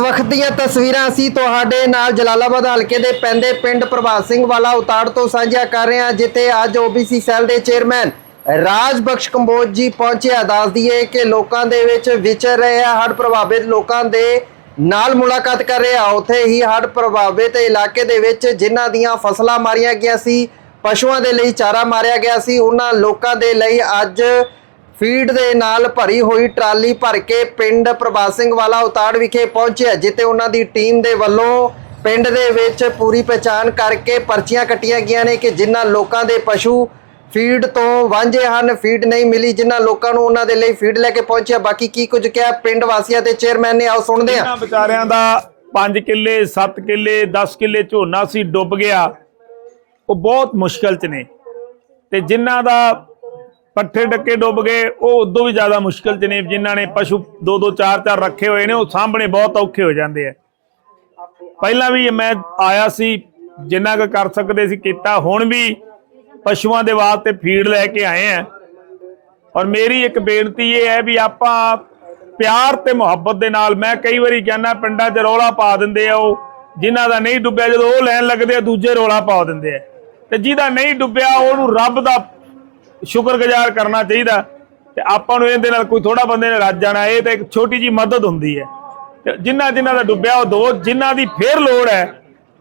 ਵਕਤ ਦੀਆਂ ਤਸਵੀਰਾਂ ਅਸੀਂ ਤੁਹਾਡੇ ਨਾਲ ਜਲਾਲਾਬਾਦ ਹਲਕੇ ਦੇ ਪੈਂਦੇ ਪਿੰਡ ਪ੍ਰਭਾਤ ਸਿੰਘ ਵਾਲਾ ਉਤਾੜ ਤੋਂ ਸਾਂਝਾ ਕਰ ਰਹੇ ਹਾਂ, ਜਿੱਥੇ ਅੱਜ OBC ਸੈੱਲ ਦੇ ਚੇਅਰਮੈਨ ਰਾਜ ਬਖਸ਼ ਕੰਬੋਜ ਜੀ ਪਹੁੰਚਿਆ ਦੱਸ ਦਈਏ ਕਿ ਲੋਕਾਂ ਦੇ ਵਿੱਚ ਵਿਚਰ ਰਹੇ ਆ, ਹੜ੍ਹ ਪ੍ਰਭਾਵਿਤ ਲੋਕਾਂ ਦੇ ਨਾਲ ਮੁਲਾਕਾਤ ਕਰ ਰਹੇ ਆ। ਉੱਥੇ ਹੀ ਹੜ੍ਹ ਪ੍ਰਭਾਵਿਤ ਇਲਾਕੇ ਦੇ ਵਿੱਚ ਜਿਨ੍ਹਾਂ ਦੀਆਂ ਫਸਲਾਂ ਮਾਰੀਆਂ ਗਿਆ ਸੀ, ਪਸ਼ੂਆਂ ਦੇ ਲਈ ਚਾਰਾ ਮਾਰਿਆ ਗਿਆ ਸੀ, ਉਹਨਾਂ ਲੋਕਾਂ ਦੇ ਲਈ ਅੱਜ ਫੀਡ ਦੇ ਨਾਲ ਭਰੀ ਹੋਈ ਟਰਾਲੀ ਭਰ ਕੇ ਪਿੰਡ ਪ੍ਰਭਾਤ ਸਿੰਘ ਵਾਲਾ ਉਤਾੜ ਵਿਖੇ ਪਹੁੰਚਿਆ, ਜਿੱਥੇ ਉਹਨਾਂ ਦੀ ਟੀਮ ਦੇ ਵੱਲੋਂ ਪਿੰਡ ਦੇ ਵਿੱਚ ਪੂਰੀ ਪਛਾਣ ਕਰਕੇ ਪਰਚੀਆਂ ਕੱਟੀਆਂ ਗਈਆਂ ਨੇ ਕਿ ਜਿਨ੍ਹਾਂ ਲੋਕਾਂ ਦੇ ਪਸ਼ੂ ਫੀਡ ਤੋਂ ਵਾਂਝੇ ਹਨ, ਫੀਡ ਨਹੀਂ ਮਿਲੀ, ਜਿਨ੍ਹਾਂ ਲੋਕਾਂ ਨੂੰ ਉਹਨਾਂ ਦੇ ਲਈ ਫੀਡ ਲੈ ਕੇ ਪਹੁੰਚਿਆ। ਬਾਕੀ ਕੀ ਕੁਝ ਕਿਹਾ ਪਿੰਡ ਵਾਸੀਆਂ ਤੇ ਚੇਅਰਮੈਨ ਨੇ, ਆਓ ਸੁਣਦੇ ਹਾਂ। ਇਹਨਾਂ ਵਿਚਾਰਿਆਂ ਦਾ 5 ਕਿੱਲੇ 7 ਕਿੱਲੇ 10 ਕਿੱਲੇ ਝੋਨਾ ਸੀ, ਡੁੱਬ ਗਿਆ। ਉਹ ਬਹੁਤ ਮੁਸ਼ਕਲ 'ਚ ਨੇ। ਤੇ ਜਿਨ੍ਹਾਂ ਦਾ ਪੱਠੇ ਡੱਕੇ ਡੁੱਬ ਗਏ। ਉਹ ਉਦੋਂ ਵੀ ਜ਼ਿਆਦਾ ਮੁਸ਼ਕਲ 'ਚ ਨੇ, ਜਿਨ੍ਹਾਂ ਨੇ ਪਸ਼ੂ ਦੋ ਦੋ ਚਾਰ ਚਾਰ ਰੱਖੇ ਹੋਏ ਨੇ, ਉਹ ਸਾਹਮਣੇ ਬਹੁਤ ਔਖੇ ਹੋ ਜਾਂਦੇ ਆ। ਪਹਿਲਾਂ ਵੀ ਮੈਂ ਆਇਆ ਸੀ, ਜਿੰਨਾ ਕੁ ਕਰ ਸਕਦੇ ਸੀ ਕੀਤਾ, ਹੁਣ ਵੀ ਪਸ਼ੂਆਂ ਦੇ ਵਾਸਤੇ ਫੀਡ ਲੈ ਕੇ ਆਏ ਆ। ਔਰ ਮੇਰੀ ਇੱਕ ਬੇਨਤੀ ਇਹ ਹੈ ਵੀ ਆਪਾਂ ਪਿਆਰ ਤੇ ਮੁਹੱਬਤ ਦੇ ਨਾਲ, ਮੈਂ ਕਈ ਵਾਰੀ ਕਹਿੰਦਾ, ਪਿੰਡਾਂ 'ਚ ਰੌਲਾ ਪਾ ਦਿੰਦੇ ਆ ਉਹ, ਜਿਨ੍ਹਾਂ ਦਾ ਨਹੀਂ ਡੁੱਬਿਆ, ਜਦੋਂ ਉਹ ਲੈਣ ਲੱਗਦੇ ਆ, ਦੂਜੇ ਰੌਲਾ ਪਾ ਦਿੰਦੇ ਆ। ਤੇ ਜਿਹਦਾ ਨਹੀਂ ਡੁੱਬਿਆ, ਉਹਨੂੰ ਰੱਬ ਦਾ ਸ਼ੁਕਰਗੁਜ਼ਾਰ ਕਰਨਾ ਚਾਹੀਦਾ। ਤੇ ਆਪਾਂ ਨੂੰ ਇਹਦੇ ਨਾਲ ਕੋਈ ਥੋੜਾ ਬੰਦੇ ਨੇ ਰੱਜ ਜਾਣਾ, ਇਹ ਤਾਂ ਇੱਕ ਛੋਟੀ ਜੀ ਮਦਦ ਹੁੰਦੀ ਹੈ। ਤੇ ਜਿਨ੍ਹਾਂ ਜਿਨ੍ਹਾਂ ਦਾ ਡੁੱਬਿਆ ਉਹ ਦੋ ਜਿਨ੍ਹਾਂ ਦੀ ਫੇਰ ਲੋੜ ਹੈ,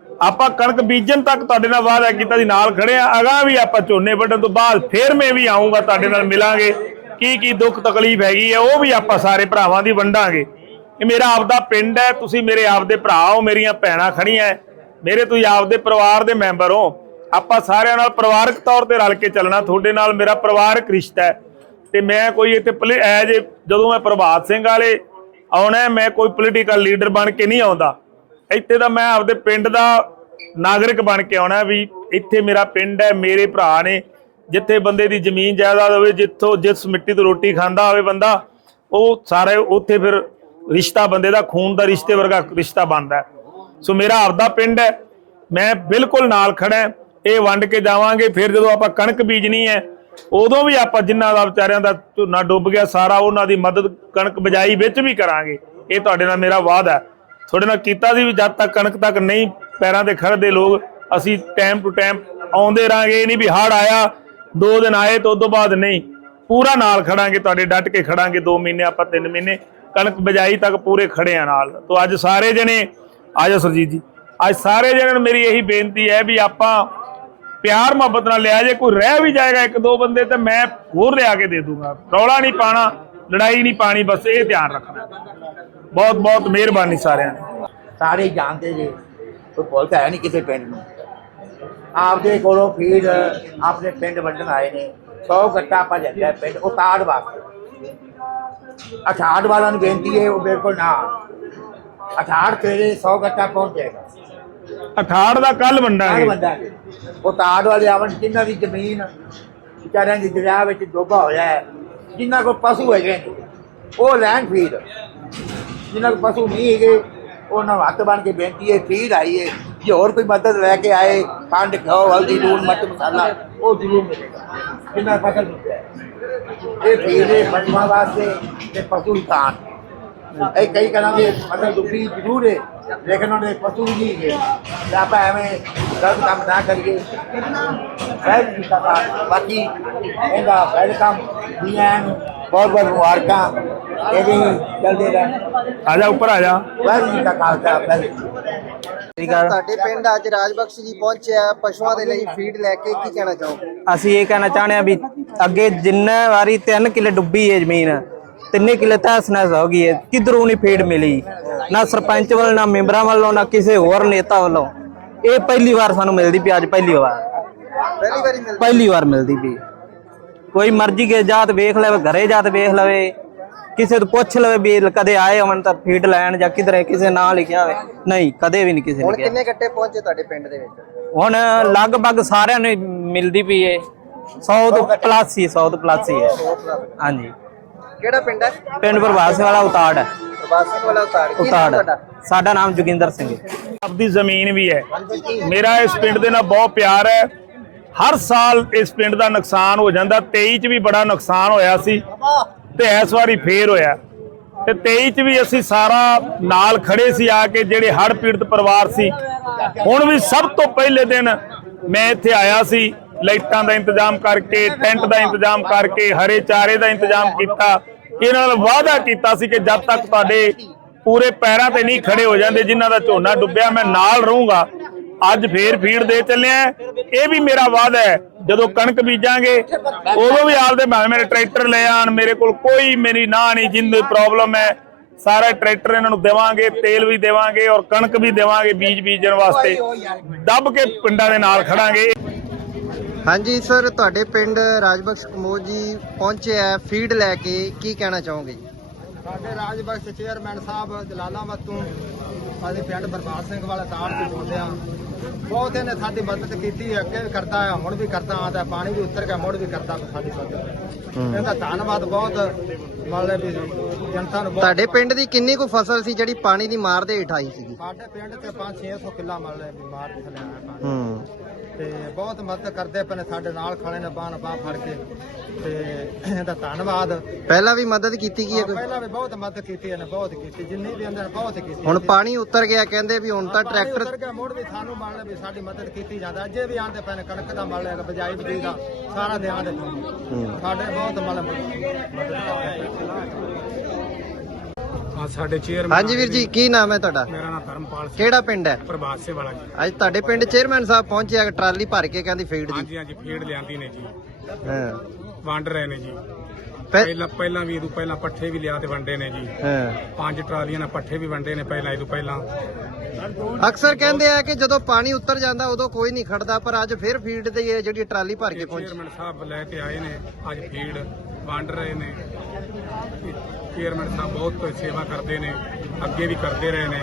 ਆਪਾਂ ਕਣਕ ਬੀਜਣ ਤੱਕ ਤੁਹਾਡੇ ਨਾਲ ਵਾਅਦਾ ਕੀਤਾ ਸੀ, ਨਾਲ ਖੜੇ ਆ ਅਗਾਂਹ ਵੀ ਆਪਾਂ ਝੋਨੇ ਵੱਢਣ ਤੋਂ ਬਾਅਦ ਫੇਰ ਮੈਂ ਵੀ ਆਉਂਗਾ ਤੁਹਾਡੇ ਨਾਲ ਮਿਲਾਂਗੇ। ਕੀ ਕੀ ਦੁੱਖ ਤਕਲੀਫ ਹੈਗੀ ਹੈ, ਉਹ ਵੀ ਆਪਾਂ ਸਾਰੇ ਭਰਾਵਾਂ ਦੀ ਵੰਡਾਂਗੇ। ਇਹ ਮੇਰਾ ਆਪਦਾ ਪਿੰਡ ਹੈ, ਤੁਸੀਂ ਮੇਰੇ ਆਪਦੇ ਭਰਾ ਹੋ, ਮੇਰੀਆਂ ਭੈਣਾਂ ਖੜੀਆਂ ਮੇਰੇ ਤੁਸੀਂ ਆਪਦੇ ਪਰਿਵਾਰ ਦੇ ਮੈਂਬਰ ਹੋ। ਆਪਾਂ ਸਾਰਿਆਂ ਨਾਲ ਪਰਿਵਾਰਕ ਤੌਰ ਤੇ ਰਲ ਕੇ ਚੱਲਣਾ, ਤੁਹਾਡੇ ਨਾਲ ਮੇਰਾ ਪਰਿਵਾਰਕ ਰਿਸ਼ਤਾ ਹੈ। ਤੇ ਮੈਂ ਕੋਈ ਇੱਥੇ ਪਲੇ ਐਜ ਜਦੋਂ ਮੈਂ ਪ੍ਰਭਾਤ ਸਿੰਘ ਵਾਲੇ ਆਉਣਾ, ਮੈਂ ਕੋਈ ਪੋਲੀਟੀਕਲ ਲੀਡਰ ਬਣ ਕੇ ਨਹੀਂ ਆਉਂਦਾ। ਇੱਥੇ ਤਾਂ ਮੈਂ ਆਪਦੇ ਪਿੰਡ ਦਾ ਨਾਗਰਿਕ ਬਣ ਕੇ ਆਉਣਾ ਵੀ ਇੱਥੇ ਮੇਰਾ ਪਿੰਡ ਹੈ, ਮੇਰੇ ਭਰਾ ਨੇ। ਜਿੱਥੇ ਬੰਦੇ ਦੀ ਜ਼ਮੀਨ ਜਾਇਦਾਦ ਹੋਵੇ, ਜਿੱਥੋਂ ਜਿਸ ਮਿੱਟੀ ਤੋਂ ਰੋਟੀ ਖਾਂਦਾ ਹੋਵੇ ਬੰਦਾ, ਉਹ ਸਾਰੇ ਉੱਥੇ ਫਿਰ ਰਿਸ਼ਤਾ ਬੰਦੇ ਦਾ, ਖੂਨ ਦਾ ਰਿਸ਼ਤੇ ਵਰਗਾ ਰਿਸ਼ਤਾ ਬਣਦਾ ਸੋ ਮੇਰਾ ਆਪਦਾ ਪਿੰਡ ਹੈ, ਮੈਂ ਬਿਲਕੁਲ ਨਾਲ ਖੜਾ ਇਹ ਵੰਡ ਕੇ ਜਾਵਾਂਗੇ, ਫਿਰ ਜਦੋਂ ਆਪਾਂ ਕਣਕ ਬੀਜਣੀ ਹੈ, ਉਦੋਂ ਵੀ ਆਪਾਂ ਜਿਨ੍ਹਾਂ ਦਾ ਵਿਚਾਰਿਆਂ ਦਾ ਝੋਨਾ ਡੁੱਬ ਗਿਆ, ਸਾਰਾ ਉਹਨਾਂ ਦੀ ਮਦਦ ਕਣਕ ਬਜਾਈ ਵਿੱਚ ਵੀ ਕਰਾਂਗੇ। ਇਹ ਤੁਹਾਡੇ ਨਾਲ ਮੇਰਾ ਵਾਅਦਾ ਹੈ। ਤੁਹਾਡੇ ਨਾਲ ਕੀਤਾ ਸੀ ਵੀ ਜਦ ਤੱਕ ਕਣਕ ਤੱਕ ਨਹੀਂ, ਪੈਰਾਂ ਤੇ ਖੜਦੇ ਲੋਕ, ਅਸੀਂ ਟਾਈਮ ਟੂ ਟਾਈਮ ਆਉਂਦੇ ਰਾਂਗੇ ਇਹ ਨਹੀਂ ਵੀ ਹੜ ਆਇਆ, ਦੋ ਦਿਨ ਆਏ ਤੋਂ ਉਦੋਂ ਬਾਅਦ ਨਹੀਂ। ਪੂਰਾ ਨਾਲ ਖੜਾਂਗੇ, ਤੁਹਾਡੇ ਡਟ ਕੇ ਖੜਾਂਗੇ 2 ਮਹੀਨੇ ਆਪਾਂ 3 ਮਹੀਨੇ ਕਣਕ ਬਜਾਈ ਤੱਕ ਪੂਰੇ ਖੜੇ ਆ ਨਾਲ। ਤੋਂ ਅੱਜ ਸਾਰੇ ਜਣੇ ਆਜੋ ਸਰਜੀਤ ਜੀ, ਅੱਜ ਸਾਰੇ ਜਣਿਆਂ ਨੂੰ ਮੇਰੀ ਇਹੀ ਬੇਨਤੀ ਹੈ ਵੀ ਆਪਾਂ ਪਿਆਰ ਮੁਹੱਬਤ ਨਾਲ ਲਿਆ ਜੇ ਕੋਈ ਰਹਿ ਵੀ ਜਾਏਗਾ ਇੱਕ ਦੋ ਬੰਦੇ ਤੇ ਮੈਂ ਹੋਰ ਲਿਆ ਕੇ ਦੇ ਦੂੰਗਾ। ਰੌਲਾ ਨਹੀਂ ਪਾਣਾ ਲੜਾਈ ਨਹੀਂ ਪਾਣੀ ਬਸ ਇਹ ਧਿਆਨ ਰੱਖਣਾ। ਬਹੁਤ ਬਹੁਤ ਮਿਹਰਬਾਨੀ ਸਾਰਿਆਂ ਦੀ। ਸਾਰੇ ਜਾਣਦੇ ਜੀ ਕੋਈ ਤਾਂ ਹੈ ਨਹੀਂ ਕਿਸੇ ਪਿੰਡ ਨੂੰ। ਆਪਦੇ ਕੋਲੋਂ ਫੀਡ ਆਪਣੇ ਪਿੰਡ ਵੰਡਣ ਆਏ ਨੇ। 100 ਗੱਟਾ ਆਪਾਂ ਲੈਂਦਾ ਪਿੰਡ ਉਤਾੜ ਵਾਸਤੇ। ਅਠਾੜ ਵਾਲਿਆਂ ਨੂੰ ਬੇਨਤੀ ਹੈ ਉਹ ਮੇਰੇ ਕੋਲ ਨਾ। ਅਠਾੜ ਤੇਰੇ 100 ਗੱਟਾ ਪਹੁੰਚ ਜਾਏਗਾ। 68 ਦਾ ਕੱਲ ਹਰ ਵੰਡਾਂਗੇ। ਉਹ ਉਤਾੜ ਵਾਲੇ ਆਵਣ ਜਿਨ੍ਹਾਂ ਦੀ ਜ਼ਮੀਨ ਵਿਚਾਰਿਆਂ ਦੀ ਦਰਿਆ ਵਿੱਚ ਡੋਬਾ ਹੋਇਆ ਹੈ ਜਿਨ੍ਹਾਂ ਕੋਲ ਪਸ਼ੂ ਹੈਗੇ ਨੇ, ਉਹ ਲੈਣ ਫੀਡ। ਜਿਨ੍ਹਾਂ ਕੋਲ ਪਸ਼ੂ ਨਹੀਂ ਹੈਗੇ ਉਹਨਾਂ ਨੂੰ ਹੱਥ ਬਣ ਕੇ ਬੇਨਤੀ ਹੈ ਫੀਡ ਆਈ ਹੈ ਜੇ ਹੋਰ ਕੋਈ ਮਦਦ ਲੈ ਕੇ ਆਏ ਖੰਡ ਖਾਓ ਹਲਦੀ ਲੂਣ ਮਿਰਚ ਮਸਾਲਾ ਉਹ ਜ਼ਰੂਰ ਮਿਲੇਗਾ। ਜਿਨ੍ਹਾਂ ਫਸਲ ਨਹੀਂ ਹੈ। ਇਹ ਫੀਡ ਹੈ ਪਸ਼ੂਆਂ ਵਾਸਤੇ ਤੇ ਪਸ਼ੂ ਤਾਂ ਇਹ ਕਈ ਕਰਾਂ ਦੇ ਮਤਲਬ ਦੁਖੀ ਜ਼ਰੂਰ ਹੈ ਲੇਕਿਨ ਉਹਨੇ ਪਸ਼ੂ ਨਹੀਂ ਹੈ ਤੇ ਆਪਾਂ ਐਵੇਂ ਗਲਤ ਕੰਮ ਨਾ ਕਰੀਏ। ਫੈਲ ਕੀਤਾ ਤਾਂ ਬਾਕੀ ਇਹਦਾ ਵੈਲਕਮ ਦੀਆਂ ਬਹੁਤ ਬਹੁਤ ਮੁਬਾਰਕਾਂ। ਇਹਦੇ ਚੱਲਦੇ ਰਹਿਣ। ਆ ਜਾ ਉੱਪਰ ਆ ਜਾ। ਵਾਹਿਗੁਰੂ ਜੀ ਕਾ ਖਾਲਸਾ ਵਾਹਿਗੁਰੂ ਤੁਹਾਡੇ ਪਿੰਡ ਅੱਜ ਰਾਜਬਖਸ਼ ਜੀ ਪਹੁੰਚਿਆ ਪਸ਼ੂਆਂ ਦੇ ਲਈ ਫੀਡ ਲੈ ਕੇ ਕੀ ਕਹਿਣਾ ਚਾਹੋਗੇ? ਅਸੀਂ ਇਹ ਕਹਿਣਾ ਚਾਹੁੰਦੇ ਆ ਵੀ ਅੱਗੇ ਜਿੰਨਾ ਵਾਰੀ 3 ਕਿੱਲੇ ਡੁੱਬੀ ਹੈ ਜ਼ਮੀਨ ਤਿੰਨੇ ਕਿੱਲੇ ਤਹਿਸ ਨਹਿਸ ਹੋ ਗਈ ਹੈ ਕਿਧਰੋਂ ਨਹੀਂ ਫੀਡ ਮਿਲੀ। ਨਾ ਸਰਪੰਚ ਵੱਲੋਂ ਨਾ ਮੈਂਬਰਾਂ ਵੱਲੋਂ ਨਾ ਕਿਸੇ ਹੋਰ ਨੇਤਾ ਵੱਲੋਂ। ਇਹ ਪਹਿਲੀ ਵਾਰ ਸਾਨੂੰ ਮਿਲਦੀ ਪਈ ਅੱਜ ਪਹਿਲੀ ਵਾਰ। ਪਹਿਲੀ ਵਾਰੀ ਮਿਲ ਪਹਿਲੀ ਵਾਰ ਮਿਲਦੀ ਪਈ। ਕੋਈ ਮਰਜ਼ੀ ਕੇ ਜਾਤ ਵੇਖ ਲਵੇ ਘਰੇ ਜਾਤ ਵੇਖ ਲਵੇ ਕਿਸੇ ਤੋਂ ਪੁੱਛ ਲਵੇ ਵੀ ਕਦੇ ਆਏ ਹੋਣ ਤਾਂ ਫੀਡ ਲੈਣ ਜਾਂ ਕਿਧਰੇ ਕਿਸੇ ਨਾਂ ਲਿਖਿਆ ਹੋਵੇ। ਨਹੀਂ ਕਦੇ ਵੀ ਨਹੀਂ ਕਿਸੇ ਨੇ ਹੁਣ ਕਿਹਾ ਕਿੰਨੇ ਗੱਟੇ ਪਹੁੰਚੇ ਤੁਹਾਡੇ ਪਿੰਡ ਦੇ ਵਿੱਚ? ਹੁਣ ਲਗਭਗ ਸਾਰਿਆਂ ਨੂੰ ਮਿਲਦੀ ਪਈ ਏ। 100 ਤੋਂ ਪਲੱਸ ਹੀ 100 ਤੋਂ ਪਲੱਸ ਹੀ ਹੈ ਹਾਂਜੀ। ਕਿਹੜਾ ਪਿੰਡ ਹੈ? ਪਿੰਡ ਪ੍ਰਵਾਸ ਵਾਲਾ ਉਤਾੜ ਹੈ। ਕੀ ਨਾਮ ਉਤਾੜ ਤੁਹਾਡਾ। ਸਾਡਾ ਨਾਮ ਜੋਗਿੰਦਰ ਸਿੰਘ ਹੈ। ਆਪਦੀ ਜ਼ਮੀਨ ਵੀ ਹੈ। ਮੇਰਾ ਇਸ ਪਿੰਡ ਦੇ ਨਾਲ ਬਹੁਤ ਪਿਆਰ ਹੈ। ਹਰ ਸਾਲ ਇਸ ਪਿੰਡ ਦਾ ਨੁਕਸਾਨ ਹੋ ਜਾਂਦਾ। 23 ਚ ਵੀ ਬੜਾ ਨੁਕਸਾਨ ਹੋਇਆ ਸੀ ਤੇ ਇਸ ਵਾਰੀ ਫੇਰ ਹੋਇਆ। ਤੇ 23 ਚ ਵੀ ਅਸੀਂ ਸਾਰਾ ਨਾਲ ਖੜੇ ਸੀ ਆ ਕੇ ਜਿਹੜੇ ਹੜ੍ਹ ਪੀੜਤ ਪਰਿਵਾਰ ਸੀ। ਹੁਣ ਵੀ ਸਭ ਤੋਂ ਪਹਿਲੇ ਦਿਨ ਮੈਂ ਇੱਥੇ ਆਇਆ ਸੀ ਲਾਈਟਾਂ ਦਾ ਇੰਤਜ਼ਾਮ ਕਰਕੇ ਟੈਂਟ ਦਾ ਇੰਤਜ਼ਾਮ ਕਰਕੇ ਹਰੇ ਚਾਰੇ ਦਾ ਇੰਤਜ਼ਾਮ ਕੀਤਾ। ਇਹਨਾਂ ਨਾਲ ਵਾਅਦਾ ਕੀਤਾ ਸੀ ਕਿ ਜਦ ਤੱਕ ਤੁਹਾਡੇ ਪੂਰੇ ਪੈਰਾਂ ਤੇ ਨਹੀਂ ਖੜੇ ਹੋ ਜਾਂਦੇ, ਜਿਨ੍ਹਾਂ ਦਾ ਝੋਨਾ ਡੁੱਬਿਆ, ਮੈਂ ਨਾਲ ਰਹੂੰਗਾ। ਅੱਜ ਫੇਰ ਫੀਡ ਦੇ ਚੱਲਿਆ ਇਹ ਵੀ ਮੇਰਾ ਵਾਅਦਾ ਹੈ, ਜਦੋਂ ਕਣਕ ਬੀਜਾਂਗੇ, ਉਦੋਂ ਵੀ ਆਪਦੇ ਭਾਵੇਂ ਮੇਰੇ ਟਰੈਕਟਰ ਲੈ ਆਣ, ਮੇਰੇ ਕੋਲ ਕੋਈ ਮੇਰੀ ਨਾ ਨਹੀਂ ਜਿੰਦ ਪ੍ਰੋਬਲਮ ਹੈ, ਸਾਰਾ ਟਰੈਕਟਰ ਇਹਨਾਂ ਨੂੰ ਦੇਵਾਂਗੇ, ਤੇਲ ਵੀ ਦੇਵਾਂਗੇ ਔਰ ਕਣਕ ਵੀ ਦੇਵਾਂਗੇ ਬੀਜ ਬੀਜਣ ਵਾਸਤੇ। ਦੱਬ ਕੇ ਪਿੰਡਾਂ ਦੇ ਨਾਲ ਖੜਾਂਗੇ। ਹਾਂਜੀ ਸਰ ਤੁਹਾਡੇ ਪਿੰਡ ਰਾਜਬਖਸ਼ ਕਮੋਜ ਜੀ ਪਹੁੰਚੇ ਆ ਫੀਡ ਲੈ ਕੇ। ਕੀ ਕਹਿਣਾ ਚਾਹੋਗੇ ਜੀ? ਸਾਡੇ ਰਾਜਬਖਸ਼ ਚੇਅਰਮੈਨ ਸਾਹਿਬ ਜਲਾਲਾਬਾਦ ਤੋਂ ਸਾਡੇ ਪਿੰਡ ਬਰਬਾਦ ਸਿੰਘ ਵਾਲਾ ਤਾੜ ਤੋਂ ਬੋਲਦੇ ਆ। ਬਹੁਤ ਇਹਨੇ ਸਾਡੀ ਮਦਦ ਕੀਤੀ ਹੈ, ਅੱਗੇ ਵੀ ਕਰਦਾ ਹੈ ਹੁਣ ਵੀ ਕਰਦਾ ਆਦਾ ਪਾਣੀ ਵੀ ਉਤਰ ਗਿਆ ਮੁੜ ਵੀ ਕਰਦਾ ਸਾਡੀ ਮਦਦ। ਇਹਦਾ ਧੰਨਵਾਦ ਬਹੁਤ ਮਤਲਬ ਵੀ ਜਨਤਾ ਨੂੰ ਬਹੁਤ ਤੁਹਾਡੇ ਪਿੰਡ ਦੀ ਕਿੰਨੀ ਕੁ ਫਸਲ ਸੀ ਜਿਹੜੀ ਪਾਣੀ ਦੀ ਮਾਰ ਦੇ ਹੇਠ ਆਈ ਸੀਗੀ? ਸਾਡੇ ਪਿੰਡ ਤੇ 5-600 ਕਿੱਲਾ ਮਤਲਬ ਬਿਮਾਰ ਥੱਲੇ ਆਇਆ ਪਾਣੀ। ਹੂੰ। ਤੇ ਬਹੁਤ ਮਦਦ ਕਰਦੇ ਪਏ ਨੇ ਸਾਡੇ ਨਾਲ ਖੜੇ ਨੇ ਬਾਹ ਬਾਹ ਫੜ ਕੇ। ਤੇ ਇਹਦਾ ਧੰਨਵਾਦ। ਪਹਿਲਾਂ ਵੀ ਮਦਦ ਕੀਤੀ ਗਈ ਹੈ ਕੋਈ? ਪਹਿਲਾਂ ਵੀ ਬਹੁਤ ਮਦਦ ਕੀਤੀ ਇਹਨੇ ਬਹੁਤ ਕੀਤੀ। ਜਿੰਨੀ ਵੀ ਅੰਦਰ ਬਹੁਤ ਕੀਤੀ ਹੁਣ ਪਾਣੀ ਉਤਰ ਗਿਆ ਕਹਿੰਦੇ ਵੀ ਹੁਣ ਤਾਂ ਪਾਣੀ ਟਰੈਕਟਰ ਉਤਰ ਗਿਆ ਮੁੜ ਵੀ ਸਾਨੂੰ ਮੰਨ ਲੈ ਵੀ ਸਾਡੀ ਮਦਦ ਕੀਤੀ ਜਾਂਦਾ। ਅਜੇ ਵੀ ਆਂਦੇ ਨੇ ਕਣਕ ਦਾ ਮੰਨ ਲਿਆ ਬਜਾਈ ਬਜੂਈ ਦਾ ਸਾਰਾ ਦੇ ਹੂੰ। ਸਾਡੇ ਬਹੁਤ ਮੰਨ ਮਦਦ ਕਰਦੇ ਆ ਸਾਡੇ ਚੇਅਰਮੈਨ ਹਾਂਜੀ ਵੀਰ ਜੀ ਕੀ ਨਾਮ ਹੈ ਤੁਹਾਡਾ? ਮੇਰਾ ਨਾਮ ਧਰਮਪਾਲ ਸਿੰਘ। ਕਿਹੜਾ ਪਿੰਡ ਹੈ? ਪ੍ਰਭਾਤ ਸੇ ਵਾਲਾ ਜੀ। ਅੱਜ ਤੁਹਾਡੇ ਪਿੰਡ ਚੇਅਰਮੈਨ ਸਾਹਿਬ ਪਹੁੰਚੇ ਆ ਟਰਾਲੀ ਭਰ ਕੇ ਕਹਿੰਦੀ ਫੀਡ ਦੀ। ਹਾਂਜੀ ਹਾਂਜੀ ਫੀਡ ਲਿਆਂਦੀ ਨੇ ਜੀ। ਹਾਂ। ਵੰਡ ਰਹੇ ਨੇ ਜੀ। ਪਹਿ- ਪਹਿਲਾਂ ਪਹਿਲਾਂ ਵੀ ਇਹਦੋਂ ਪਹਿਲਾਂ ਪੱਠੇ ਵੀ ਲਿਆ ਤੇ ਵੰਡੇ ਨੇ ਜੀ। ਹਾਂ। ਪੰਜ ਟਰਾਲੀਆਂ ਨਾਲ ਪੱਠੇ ਵੀ ਵੰਡੇ ਨੇ ਪਹਿਲਾਂ ਇਹਦੋਂ ਪਹਿਲਾਂ। ਅਕਸਰ ਕਹਿੰਦੇ ਆ ਕਿ ਜਦੋਂ ਪਾਣੀ ਉਤਰ ਜਾਂਦਾ ਉਦੋਂ ਕੋਈ ਨਹੀਂ ਖੜਦਾ ਪਰ ਅੱਜ ਫਿਰ ਫੀਡ ਇਹ ਜਿਹੜੀ ਟਰਾਲੀ ਭਰ ਕੇ ਪਹੁੰਚੀ ਚੇਅਰਮੈਨ ਸਾਹਿਬ ਲੈ ਕੇ ਆਏ ਨੇ ਅੱਜ ਫੀਡ। ਵੰਡ ਰਹੇ ਨੇ। ਚੇਅਰਮੈਨ ਸਾਹਿਬ ਬਹੁਤ ਸੇਵਾ ਕਰਦੇ ਨੇ ਅੱਗੇ ਵੀ ਕਰਦੇ ਰਹੇ ਨੇ।